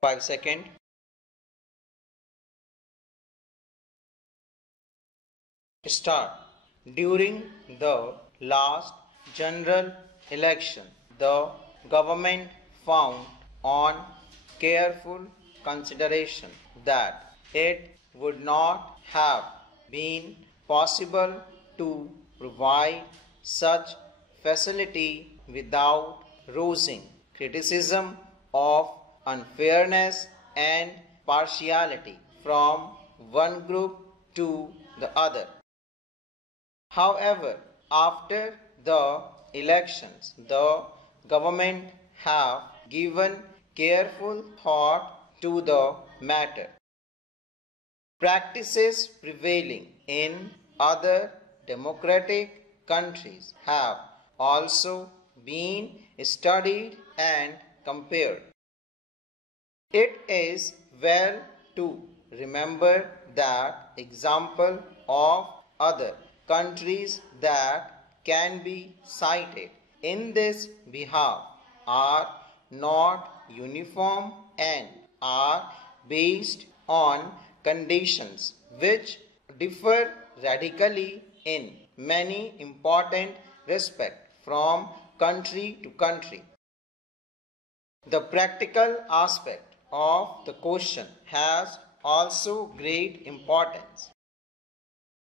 5 seconds. Start. During the last general election, the government found on careful consideration that it would not have been possible to provide such facility without raising criticism of unfairness and partiality from one group to the other. However, after the elections, the government have given careful thought to the matter. Practices prevailing in other democratic countries have also been studied and compared. It is well to remember that examples of other countries that can be cited in this behalf are not uniform and are based on conditions which differ radically in many important respects from country to country. The practical aspect of the question has also great importance.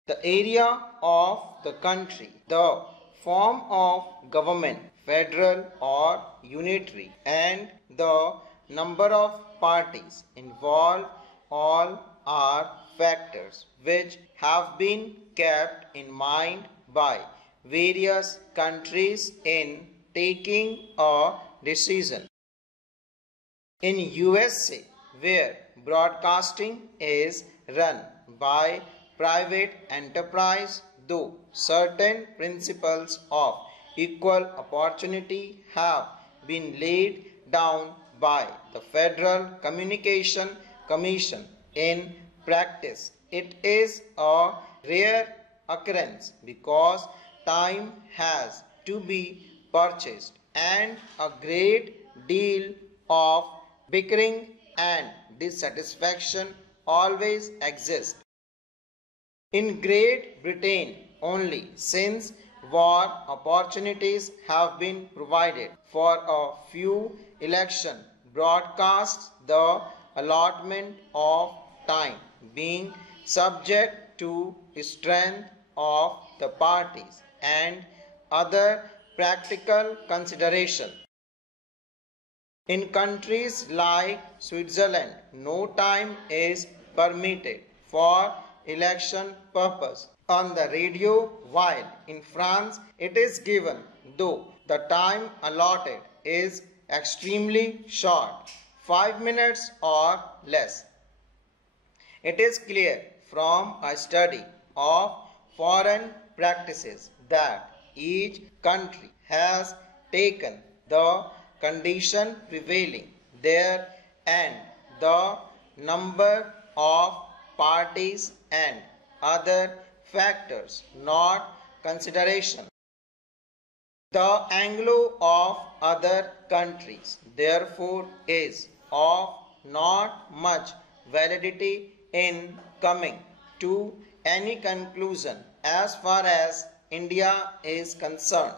The area of the country, the form of government, federal or unitary, and the number of parties involved all are factors which have been kept in mind by various countries in taking a decision. In USA, where broadcasting is run by private enterprise, though certain principles of equal opportunity have been laid down by the Federal Communication Commission, in practice it is a rare occurrence because time has to be purchased and a great deal of bickering and dissatisfaction always exists. In Great Britain only, since war opportunities have been provided for a few election broadcasts, the allotment of time being subject to strength of the parties and other practical consideration. In countries like Switzerland, no time is permitted for election purpose on the radio, while in France it is given, though the time allotted is extremely short, 5 minutes or less. It is clear from a study of foreign practices that each country has taken the condition prevailing there and the number of parties and other factors not consideration. The Anglo of other countries therefore is of not much validity in coming to any conclusion as far as India is concerned.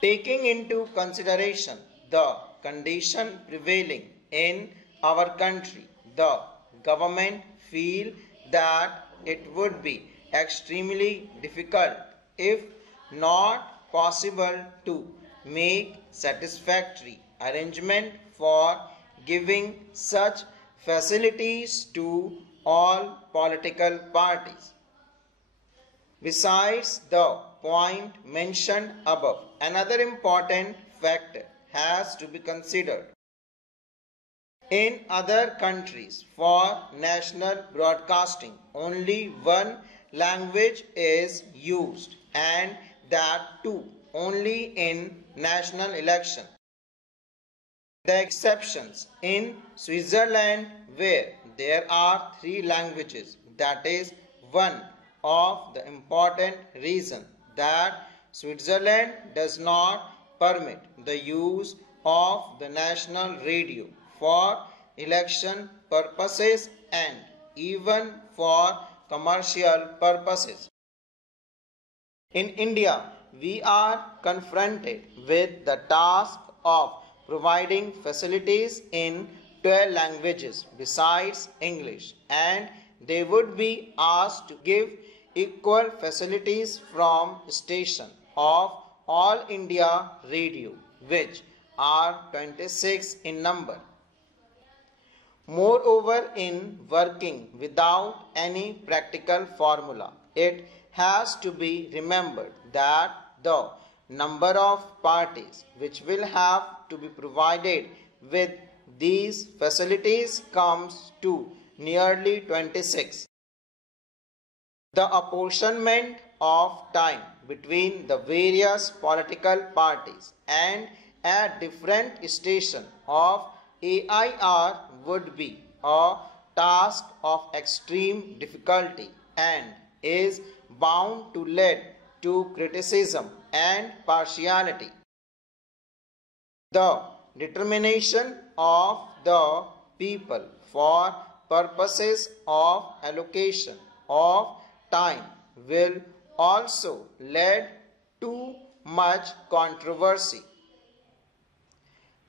Taking into consideration the condition prevailing in our country, the government feel that it would be extremely difficult, if not possible, to make satisfactory arrangement for giving such facilities to all political parties. Besides the point mentioned above, another important factor has to be considered. In other countries, for national broadcasting, only one language is used, and that too only in national election. The exceptions in Switzerland, where there are 3 languages, that is one of the important reasons that Switzerland does not permit the use of the national radio for election purposes and even for commercial purposes. In India, we are confronted with the task of providing facilities in 12 languages besides English, and they would be asked to give equal facilities from station of All India Radio, which are 26 in number. Moreover, in working without any practical formula, it has to be remembered that the number of parties which will have to be provided with these facilities comes to nearly 26. The apportionment of time between the various political parties and at different stations of AIR would be a task of extreme difficulty and is bound to lead to criticism and partiality. The determination of the people for purposes of allocation of time will also lead to much controversy.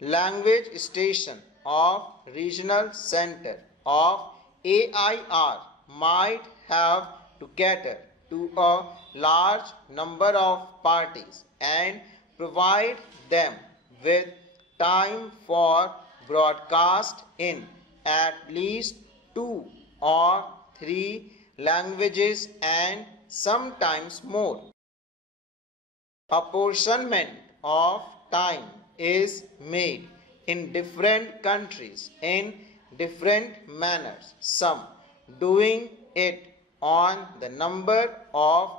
Language station of regional center of AIR might have to cater to a large number of parties and provide them with time for broadcast in at least 2 or 3 languages and sometimes more. Apportionment of time is made in different countries in different manners, some doing it on the number of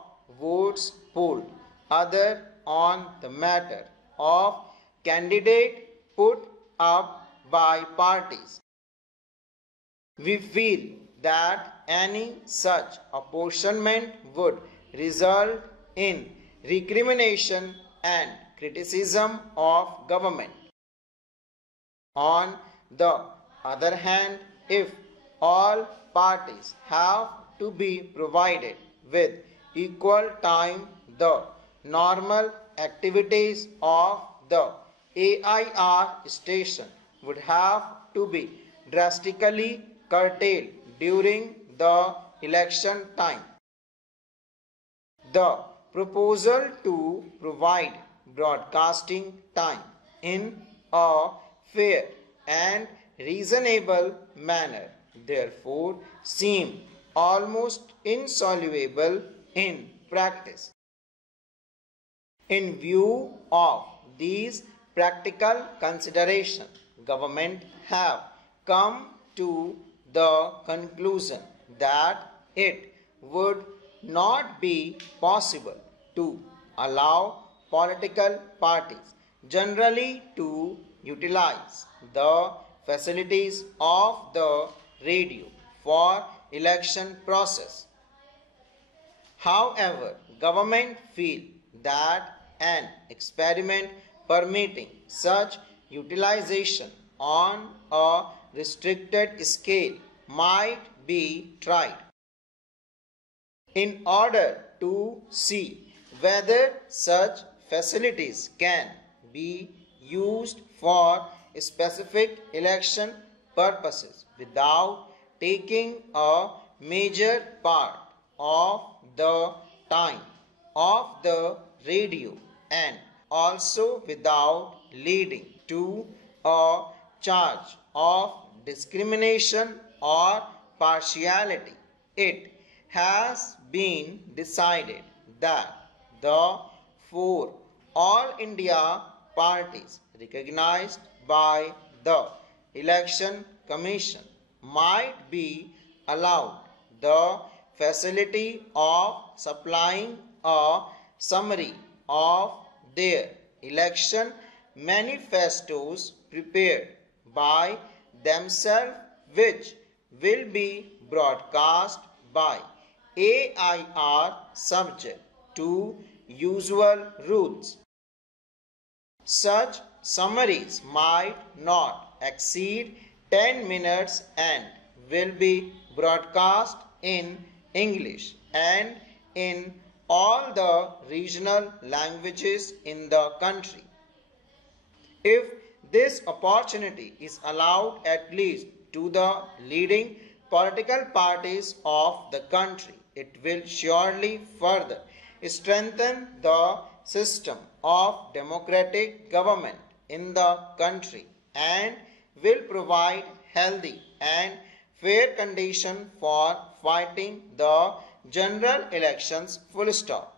votes polled, other on the matter of candidate put up by parties. We feel that any such apportionment would result in recrimination and criticism of government. On the other hand, if all parties have to be provided with equal time, the normal activities of the AIR station would have to be drastically curtailed during the election time. The proposal to provide broadcasting time in a fair and reasonable manner therefore seem almost insoluble in practice. In view of these practical considerations, government have come to the conclusion that it would not be possible to allow political parties generally to utilize the facilities of the radio for election process. However, government feel that an experiment permitting such utilization on a restricted scale might be tried. In order to see whether such facilities can be used for specific election purposes without taking a major part of the time of the radio and also without leading to a charge of discrimination or partiality, it has been decided that the 4 All India parties recognized by the Election Commission might be allowed the facility of supplying a summary of their election manifestos prepared by themselves, which will be broadcast by AIR subject to usual rules. Such summaries might not exceed 10 minutes and will be broadcast in English and in all the regional languages in the country. If this opportunity is allowed at least to the leading political parties of the country, it will surely further strengthen the system of democratic government in the country and will provide healthy and fair condition for fighting the general elections. Full stop.